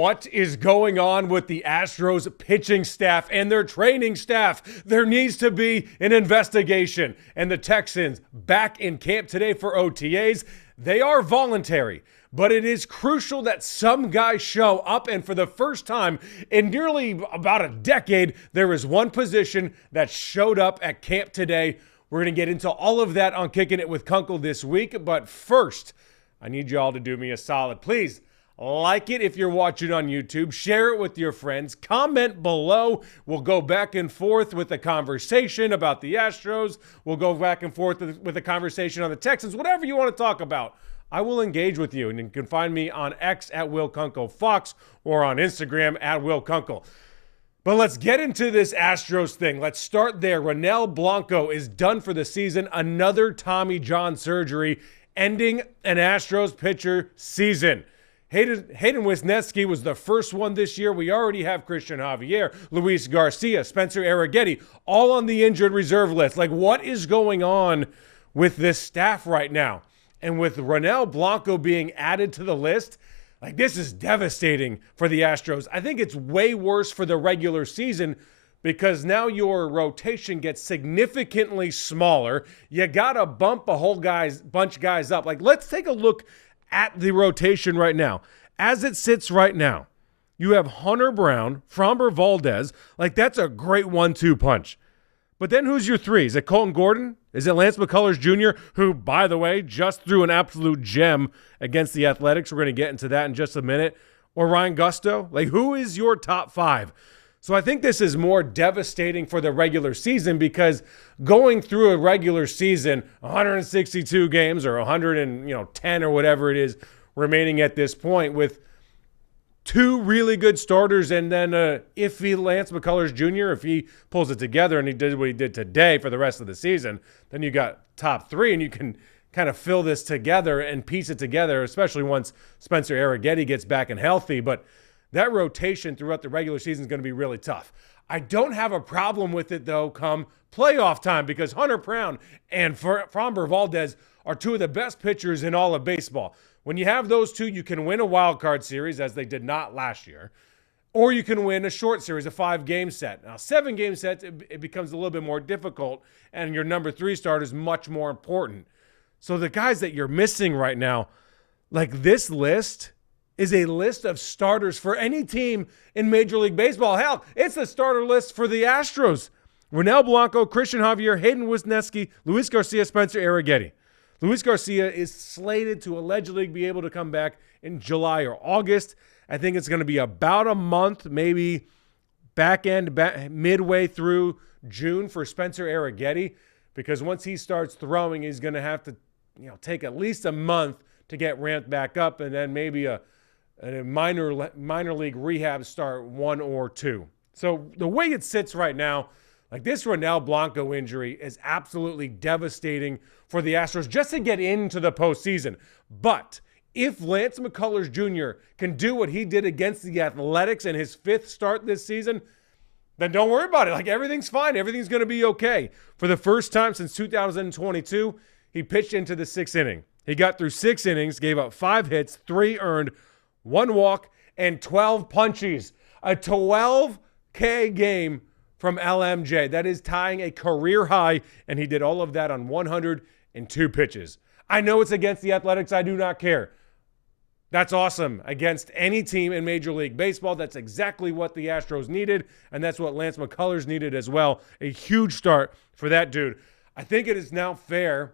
What is going on with the Astros pitching staff and their training staff? There needs to be an investigation. And the Texans back in camp today for OTAs. They are voluntary, but it is crucial that some guys show up. And for the first time in nearly about a decade, there is one position that showed up at camp today. We're going to get into all of that on Kicking It with Kunkel this week. But first, I need you all to do me a solid. Please like it if you're watching on YouTube. Share it with your friends. Comment below. We'll go back and forth with the conversation about the Astros. We'll go back and forth with the conversation on the Texans. Whatever you want to talk about, I will engage with you. And you can find me on X at Will Kunkel Fox or on Instagram at Will Kunkel. But let's get into this Astros thing. Let's start there. Ronel Blanco is done for the season. Another Tommy John surgery, ending an Astros pitcher season. Hayden Wesneski was the first one this year. We already have Christian Javier, Luis Garcia, Spencer Arrighetti, all on the injured reserve list. Like, what is going on with this staff right now? And with Ronel Blanco being added to the list, like, this is devastating for the Astros. I think it's way worse for the regular season because now your rotation gets significantly smaller. You got to bump a whole bunch of guys up. Like, let's take a look at the rotation right now. As it sits right now, you have Hunter Brown, Framber Valdez. Like, that's a great 1-2 punch. But then who's your three? Is it Colton Gordon? Is it Lance McCullers Jr., who, by the way, just threw an absolute gem against the Athletics? We're going to get into that in just a minute. Or Ryan Gusto? Like, who is your top five? So I think this is more devastating for the regular season because going through a regular season, 162 games or 110 or whatever it is remaining at this point with two really good starters and then iffy Lance McCullers Jr., if he pulls it together and he did what he did today for the rest of the season, then you got top three and you can kind of fill this together and piece it together, especially once Spencer Arrighetti gets back and healthy. But that rotation throughout the regular season is going to be really tough. I don't have a problem with it, though, come playoff time because Hunter Brown and Framber Valdez are two of the best pitchers in all of baseball. When you have those two, you can win a wild card series, as they did not last year, or you can win a short series, a 5-game set. Now, 7-game sets, it becomes a little bit more difficult, and your number 3 starter is much more important. So the guys that you're missing right now, like this list is a list of starters for any team in Major League Baseball. Hell, it's the starter list for the Astros. Ronel Blanco, Christian Javier, Hayden Wesneski, Luis Garcia, Spencer Arrighetti. Luis Garcia is slated to allegedly be able to come back in July or August. I think it's going to be about a month, maybe midway through June for Spencer Arrighetti, because once he starts throwing, he's going to have to, take at least a month to get ramped back up, and then maybe a minor league rehab start 1 or 2. So the way it sits right now, like this Ronel Blanco injury is absolutely devastating for the Astros just to get into the postseason. But if Lance McCullers Jr. can do what he did against the Athletics in his 5th start this season, then don't worry about it. Like, everything's fine. Everything's going to be okay. For the first time since 2022, he pitched into the 6th inning. He got through 6 innings, gave up 5 hits, 3 earned, 1 walk, and 12 punchies. A 12K game from LMJ. That is tying a career high, and he did all of that on 102 pitches. I know it's against the Athletics. I do not care. That's awesome against any team in Major League Baseball. That's exactly what the Astros needed, and that's what Lance McCullers needed as well. A huge start for that dude. I think it is now fair,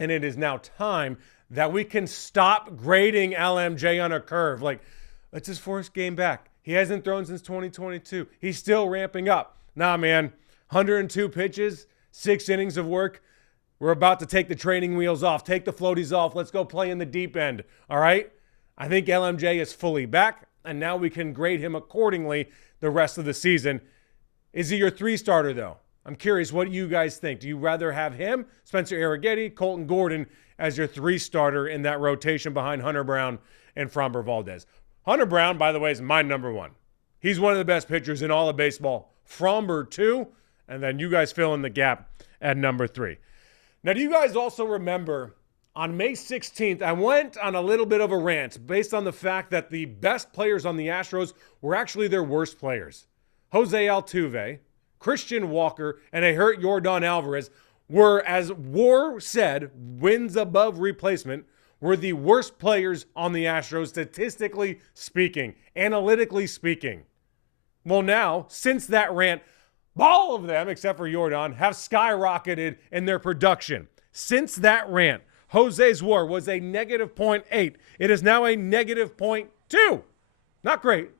and it is now time that we can stop grading LMJ on a curve. Like, it's his 4th game back. He hasn't thrown since 2022. He's still ramping up. Nah, man, 102 pitches, 6 innings of work. We're about to take the training wheels off, take the floaties off. Let's go play in the deep end, all right? I think LMJ is fully back, and now we can grade him accordingly the rest of the season. Is he your 3 starter, though? I'm curious, what do you guys think? Do you rather have him, Spencer Arrighetti, Colton Gordon, as your 3 starter in that rotation behind Hunter Brown and Framber Valdez? Hunter Brown, by the way, is my number 1. He's one of the best pitchers in all of baseball. Framber 2, and then you guys fill in the gap at number 3. Now, do you guys also remember On May 16th, I went on a little bit of a rant based on the fact that the best players on the Astros were actually their worst players. Jose Altuve, Christian Walker, and a hurt Yordan Alvarez were, as WAR said, wins above replacement, were the worst players on the Astros, statistically speaking, analytically speaking. Well, now, since that rant, all of them, except for Yordan, have skyrocketed in their production. Since that rant, Jose's WAR was a negative 0.8. It is now a negative 0.2. Not great,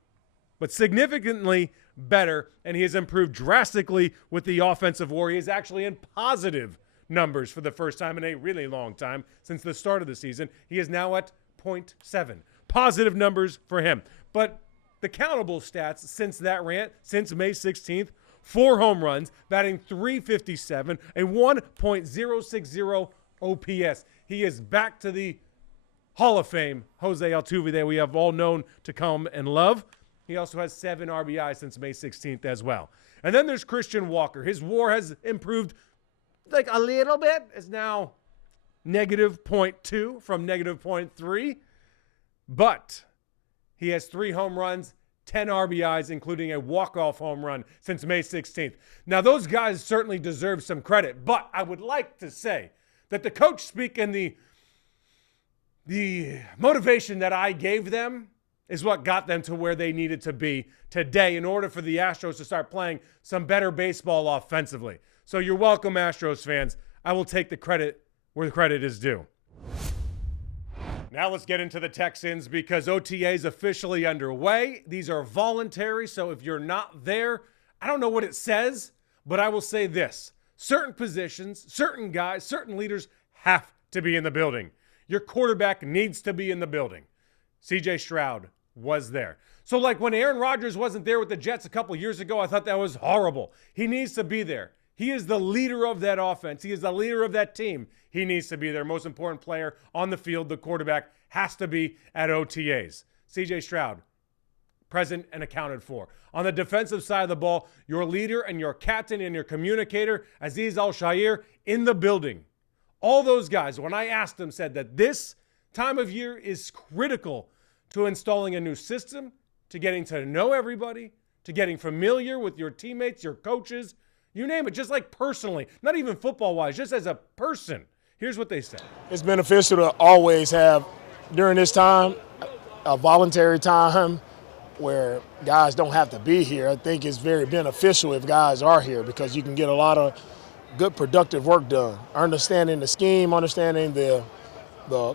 but significantly better, and he has improved drastically with the offensive WAR. He is actually in positive numbers for the first time in a really long time since the start of the season. He is now at 0.7. Positive numbers for him. But the countable stats since that rant, since May 16th, 4 home runs, batting .357, a 1.060 OPS. He is back to the Hall of Fame, Jose Altuve, that we have all known to come and love. He also has 7 RBIs since May 16th as well. And then there's Christian Walker. His WAR has improved like a little bit. It's now negative 0.2 from negative 0.3. But he has 3 home runs, 10 RBIs, including a walk-off home run since May 16th. Now, those guys certainly deserve some credit, but I would like to say that the coach speak and the motivation that I gave them is what got them to where they needed to be today in order for the Astros to start playing some better baseball offensively. So you're welcome, Astros fans. I will take the credit where the credit is due. Now let's get into the Texans because OTA is officially underway. These are voluntary, so if you're not there, I don't know what it says, but I will say this. Certain positions, certain guys, certain leaders have to be in the building. Your quarterback needs to be in the building. CJ Stroud was there. So like when Aaron Rodgers wasn't there with the Jets a couple years ago, I thought that was horrible. He needs to be there. He is the leader of that offense. He is the leader of that team. He needs to be their most important player on the field. The quarterback has to be at OTAs. CJ Stroud, present and accounted for. On the defensive side of the ball, your leader and your captain and your communicator, Azeez Al-Shaair, in the building. All those guys, when I asked them, said that this time of year is critical to installing a new system, to getting to know everybody, to getting familiar with your teammates, your coaches, you name it, just like personally, not even football-wise, just as a person. Here's what they said. It's beneficial to always have, during this time, a voluntary time where guys don't have to be here. I think it's very beneficial if guys are here because you can get a lot of good productive work done. Understanding the scheme, understanding the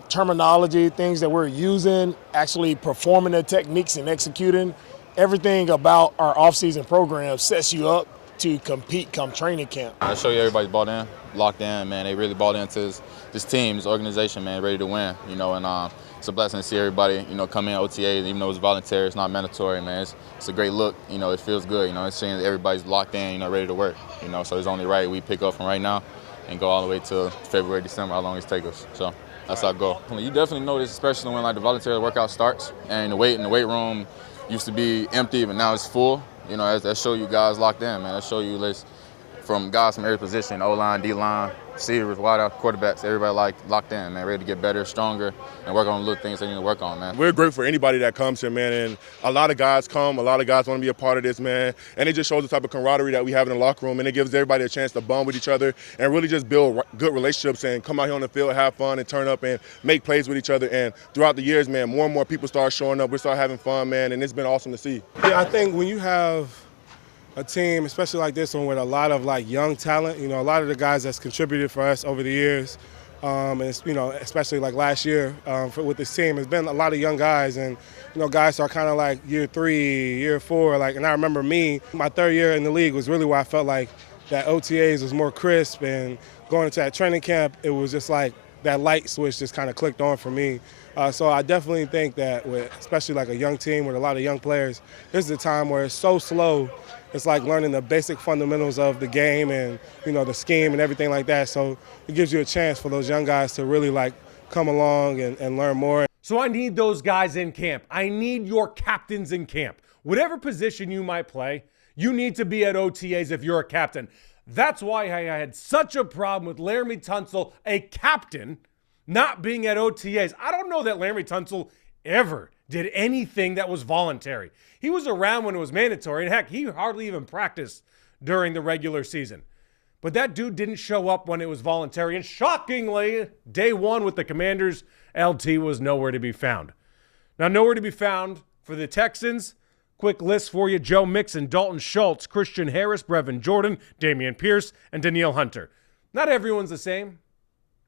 terminology, things that we're using, actually performing the techniques and executing. Everything about our off-season program sets you up to compete come training camp. I show you everybody's bought in, locked in, man. They really bought into this team, this organization, man, ready to win, and it's a blessing to see everybody, come in OTAs, even though it's voluntary, it's not mandatory, man. It's a great look, it feels good, it's seeing that everybody's locked in, ready to work, so it's only right we pick up from right now and go all the way to February, December, how long it's take us, so that's our goal. You definitely notice, especially when the voluntary workout starts and the weight room used to be empty, but now it's full. That show you guys locked in, man. That show you from guys from every position, O-line, D-line, receivers, wideout, quarterbacks, everybody locked in, man, ready to get better, stronger, and work on the little things they need to work on, man. We're grateful for anybody that comes here, man, and a lot of guys come, a lot of guys want to be a part of this, man, and it just shows the type of camaraderie that we have in the locker room, and it gives everybody a chance to bond with each other and really just build good relationships and come out here on the field, have fun, and turn up and make plays with each other. And throughout the years, man, more and more people start showing up, we start having fun, man, and it's been awesome to see. Yeah, I think when you have a team, especially like this one, with a lot of young talent. A lot of the guys that's contributed for us over the years, and especially last year with this team, it's been a lot of young guys, and guys are kind of year 3, year 4, and I remember my 3rd year in the league was really where I felt like that OTAs was more crisp, and going into that training camp, it was just that light switch just kind of clicked on for me. So I definitely think that especially a young team with a lot of young players, this is a time where it's so slow. It's like learning the basic fundamentals of the game and, the scheme and everything like that. So it gives you a chance for those young guys to really come along and learn more. So I need those guys in camp. I need your captains in camp. Whatever position you might play, you need to be at OTAs if you're a captain. That's why I had such a problem with Laramie Tunsil, a captain, not being at OTAs. I don't know that Laremy Tunsil ever did anything that was voluntary. He was around when it was mandatory, and heck, he hardly even practiced during the regular season. But that dude didn't show up when it was voluntary, and shockingly, day one with the Commanders, LT was nowhere to be found. Now, nowhere to be found for the Texans. Quick list for you: Joe Mixon, Dalton Schultz, Christian Harris, Brevin Jordan, Damian Pierce, and Danielle Hunter. Not everyone's the same.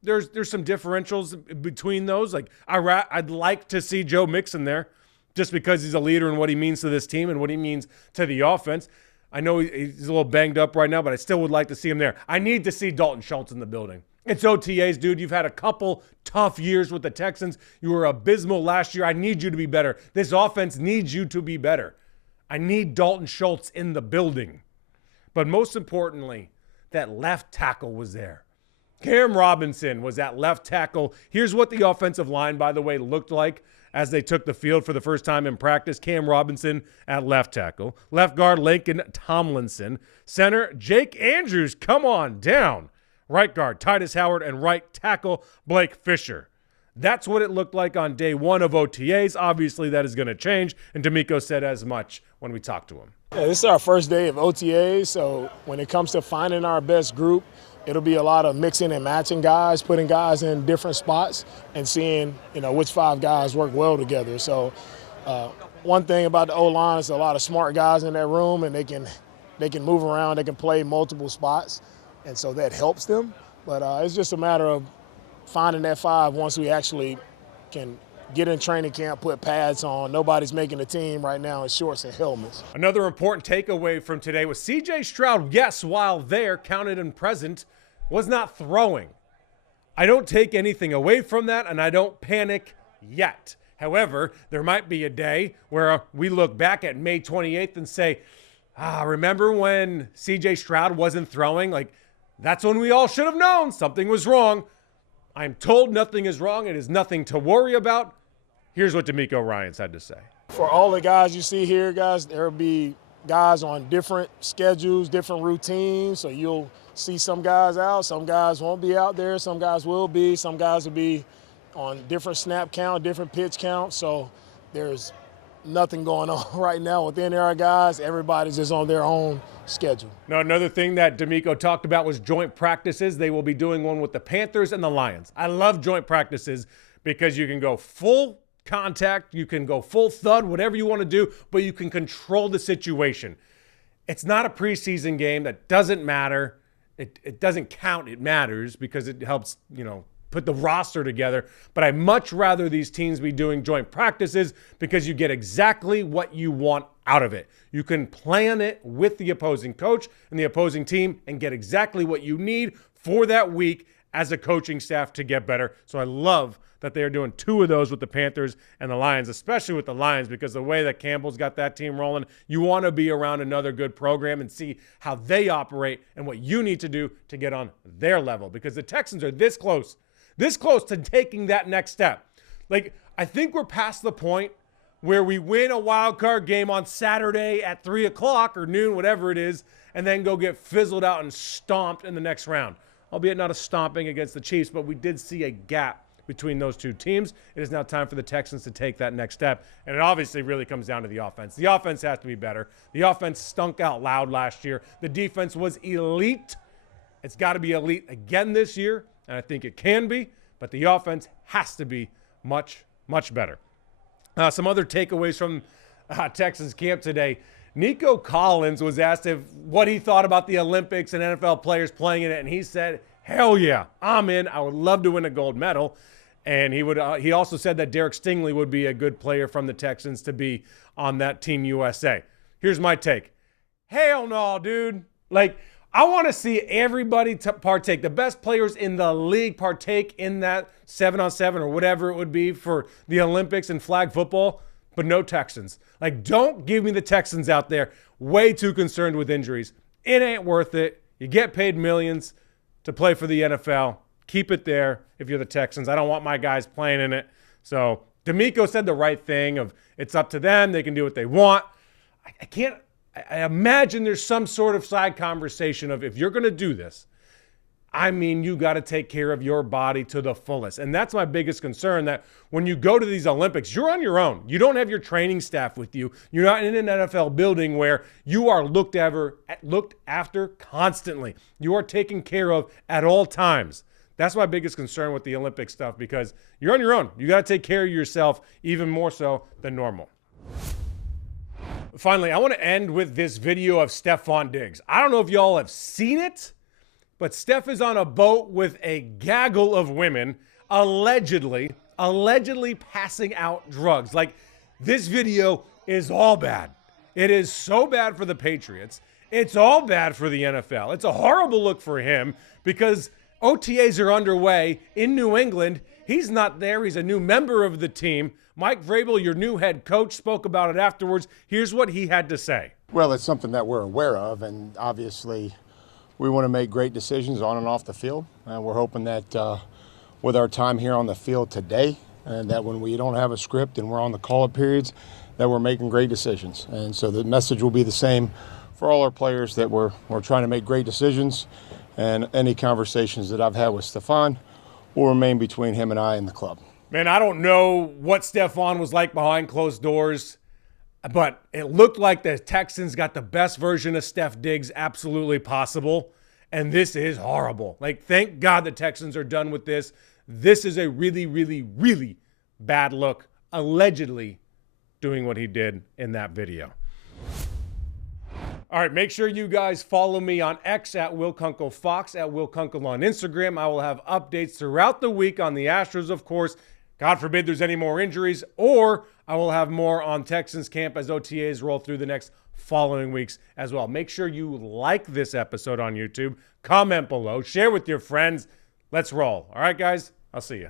There's some differentials between those. Like, I'd like to see Joe Mixon there just because he's a leader and what he means to this team and what he means to the offense. I know he's a little banged up right now, but I still would like to see him there. I need to see Dalton Schultz in the building. It's OTAs, dude. You've had a couple tough years with the Texans. You were abysmal last year. I need you to be better. This offense needs you to be better. I need Dalton Schultz in the building. But most importantly, that left tackle was there. Cam Robinson was at left tackle. Here's what the offensive line, by the way, looked like as they took the field for the first time in practice. Cam Robinson at left tackle. Left guard, Laken Tomlinson. Center, Jake Andrews, come on down. Right guard, Titus Howard, and right tackle, Blake Fisher. That's what it looked like on day one of OTAs. Obviously, that is going to change, and D'Amico said as much when we talked to him. Yeah, this is our first day of OTAs, so when it comes to finding our best group, it'll be a lot of mixing and matching guys, putting guys in different spots, and seeing, which 5 guys work well together. So one thing about the O-line is a lot of smart guys in that room, and they can move around, they can play multiple spots, and so that helps them. But it's just a matter of finding that 5 once we actually can get in training camp, put pads on. Nobody's making the team right now in shorts and helmets. Another important takeaway from today was C.J. Stroud, yes, while there, counted and present, was not throwing. I don't take anything away from that, and I don't panic yet. However, there might be a day where we look back at May 28th and say, remember when C.J. Stroud wasn't throwing? Like, that's when we all should have known something was wrong. I'm told nothing is wrong. It is nothing to worry about. Here's what D'Amico Ryans had to say. For all the guys you see here, guys, there will be guys on different schedules, different routines. So you'll see some guys out. Some guys won't be out there. Some guys will be. Some guys will be on different snap count, different pitch count. So there's nothing going on right now within our guys. Everybody's just on their own schedule. Now, another thing that D'Amico talked about was joint practices. They will be doing one with the Panthers and the Lions. I love joint practices because you can go full contact, you can go full thud, whatever you want to do, but you can control the situation. It's not a preseason game. That doesn't matter. It doesn't count. It matters because it helps, put the roster together. But I much rather these teams be doing joint practices because you get exactly what you want out of it. You can plan it with the opposing coach and the opposing team and get exactly what you need for that week as a coaching staff to get better. So I love that they are doing 2 of those with the Panthers and the Lions, especially with the Lions, because the way that Campbell's got that team rolling, you want to be around another good program and see how they operate and what you need to do to get on their level, because the Texans are this close to taking that next step. Like, I think we're past the point where we win a wild card game on Saturday at 3 o'clock or noon, whatever it is, and then go get fizzled out and stomped in the next round. Albeit not a stomping against the Chiefs, but we did see a gap between those 2 teams. It is now time for the Texans to take that next step, and it obviously really comes down to the offense. The offense has to be better. The offense stunk out loud last year. The defense was elite. It's got to be elite again this year, and I think it can be, but the offense has to be much, much better. Some other takeaways from Texans camp today. Nico Collins was asked what he thought about the Olympics and NFL players playing in it, and he said, hell yeah, I'm in. I would love to win a gold medal. And he also said that Derek Stingley would be a good player from the Texans to be on that Team USA. Here's my take. Hell no, dude. Like, I want to see everybody partake. The best players in the league partake in that 7-on-7 or whatever it would be for the Olympics and flag football, but no Texans. Like, don't give me the Texans out there way too concerned with injuries. It ain't worth it. You get paid millions to play for the NFL. Keep it there if you're the Texans. I don't want my guys playing in it. So D'Amico said the right thing of it's up to them. They can do what they want. I imagine there's some sort of side conversation of if you're going to do this, I mean, you got to take care of your body to the fullest. And that's my biggest concern, that when you go to these Olympics, you're on your own. You don't have your training staff with you. You're not in an NFL building where you are looked after constantly. You are taken care of at all times. That's my biggest concern with the Olympic stuff, because you're on your own. You got to take care of yourself even more so than normal. Finally, I want to end with this video of Stefon Diggs. I don't know if y'all have seen it, but Steph is on a boat with a gaggle of women, allegedly passing out drugs. Like, this video is all bad. It is so bad for the Patriots. It's all bad for the NFL. It's a horrible look for him, because OTAs are underway in New England. He's not there. He's a new member of the team. Mike Vrabel, your new head coach, spoke about it afterwards. Here's what he had to say. Well, it's something that we're aware of, and obviously we want to make great decisions on and off the field. And we're hoping that with our time here on the field today, and that when we don't have a script and we're on the call-up periods, that we're making great decisions. And so the message will be the same for all our players, that we're trying to make great decisions, and any conversations that I've had with Stefon will remain between him and I and the club. Man, I don't know what Stefon was like behind closed doors, but it looked like the Texans got the best version of Steph Diggs absolutely possible, and this is horrible. Like, thank God the Texans are done with this. This is a really, really, really bad look, allegedly doing what he did in that video. All right, make sure you guys follow me on X at Will Kunkel Fox, at Will Kunkel on Instagram. I will have updates throughout the week on the Astros, of course. God forbid there's any more injuries, or I will have more on Texans camp as OTAs roll through the next following weeks as well. Make sure you like this episode on YouTube, comment below, share with your friends. Let's roll. All right, guys, I'll see you.